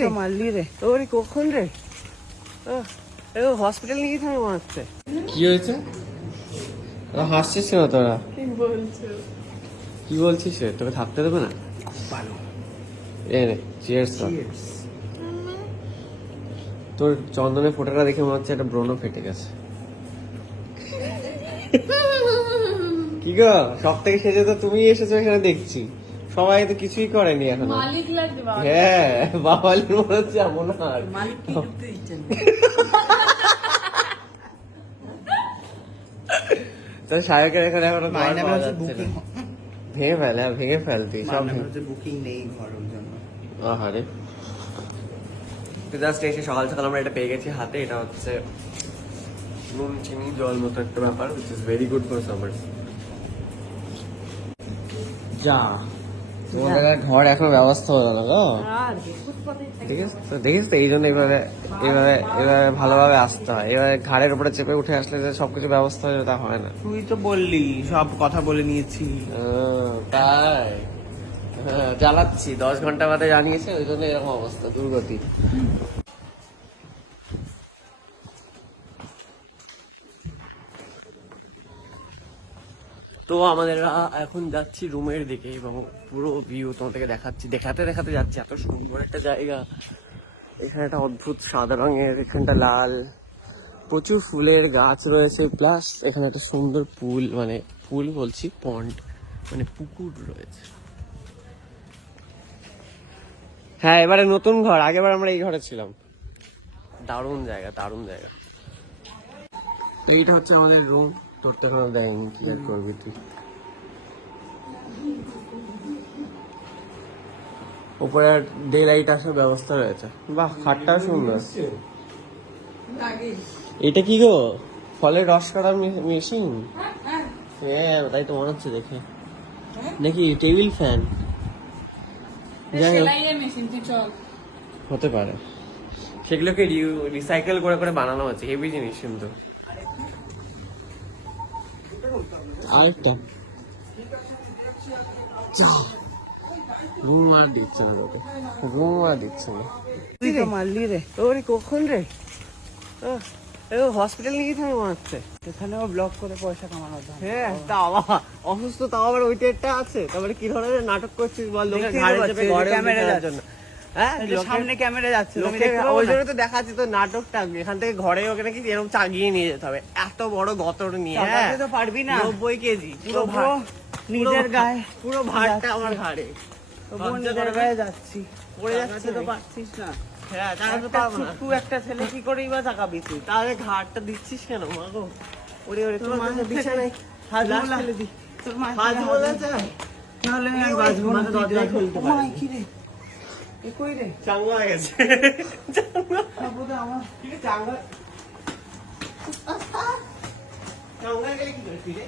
রে মারলি রে তোর কখন রে হসপিটাল নিয়ে যেতে হবে মনে হচ্ছে। কি হয়েছে? হাসছিস না তোরা? কি বলছিস রে? তোকে থাকতে দেবে না? চিয়ার্স। তোর চন্দনের ফোঁটাটা দেখে মনে হচ্ছে একটা ব্রণ ফেটে গেছে। কি গো, সব থেকে সেজে তো তুমি এসেছো এখানে দেখছি। সবাই তো কিছুই করেনি এখন। হ্যাঁ, বাবালির মনে হচ্ছে এমন আর তোর সাহেবের এখানে এখনো ভেঙে ফেলে, ভেঙে ফেলতি সব। বুকিং নেই ঘরের জন্য। আহারে, জাস্ট এসে সকাল সকাল আমরা এটা পেয়ে গেছি হাতে। এটা হচ্ছে নুন চিনি জল মতো একটা ব্যাপার, which is very good for summer. যা, তোমাদের ঘর এখনো ব্যবস্থা হলো না গো। দেখিস তো, এই জন্য এইভাবে এইভাবে এইভাবে ভালোভাবে আসতে হয়। এভাবে ঘাড়ের উপরে চেপে উঠে আসলে যে সবকিছু ব্যবস্থা হয়ে তা হয় না। তুই তো বললি সব কথা বলে নিয়েছি। তাই জ্বালাচ্ছি, 10 ঘন্টা বাদে জানিয়েছে, ওই জন্য এরকম অবস্থা, দুর্গতি। তো আমাদের এখন যাচ্ছি রুমের দিকে এবং পুরো ভিউ তোমাদেরকে দেখাতে যাচ্ছি। এত সুন্দর একটা জায়গা, এখানে একটা অদ্ভুত সাদা রঙের, এখানটা লাল, প্রচুর ফুলের গাছ রয়েছে, প্লাস এখানে একটা সুন্দর পুল, মানে পুল বলছি পন্ড, মানে পুকুর রয়েছে। হ্যাঁ, এবারে নতুন ঘর, আগেবার আমরা এই ঘরে ছিলাম। দারুণ জায়গা, দারুণ জায়গা। এইটা হচ্ছে আমাদের রুম। তোর তো এখনো দেয়নি, কি আর করবি তুই। উপরে ডে লাইট আসার ব্যবস্থা রয়েছে। বাহ, খাটটাও সুন্দর। এটা কি গো, ফলের রস কাটার মেশিন? হ্যাঁ, তাই তো মনে হচ্ছে দেখে। নাকি টেবিল ফ্যান? হতে পারে, সেগুলোকে রিসাইকেল করে করে বানানো হচ্ছে। হেভি জিনিস কিন্তু। আরেকটা ঘুম আর দিচ্ছে না তোকে, ঘুম আর দিচ্ছে না। তুই তো মারলি রে তোর কখন রে হসপিটাল নিয়ে যেতে হবে মনে হচ্ছে। এখানেও ব্লক করে পয়সা কামানো। হ্যাঁ, তা আবার অসুস্থ, তাও আবার ওই টেটটা আছে। তারপরে কি ধরনের নাটক করছিস বল? লোকের ঘাড়ে চেপে ক্যামেরা দেখার জন্য। হ্যাঁ, সামনে ক্যামেরা যাচ্ছে, ওই জন্য তো দেখাচ্ছি তো নাটকটা। এখান থেকে ঘরে ওকে নাকি এরকম চাগিয়ে নিয়ে যেতে হবে, এত বড় গতর নিয়ে। হ্যাঁ, তো পারবি না। 90 কেজি পুরো নিজের গায়ে, পুরো ভারটা আমার ঘাড়ে। নিজের গায়ে যাচ্ছি, পড়ে যাচ্ছে তো পারছিস না। হ্যাঁ, চাকাতে পারবো না। তুই একটা ছেলে কি করেই বা চাকাবি তুই? তাহলে ঘাড়টা দিচ্ছিস কেন মা গো? ওরে ওরে, তোর মা বিছানায় হাত ফেলে দি। তোর মা হাত বলা যায়? নাহলে আমি বাঁচবো না। দরজায় খুলতে পারি। মাই কি রে, এ কই রে? চাঙ্গা হয়ে গেছে। আমার কি চাঙ্গা? চাঙ্গা গেলে কি করছিস রে?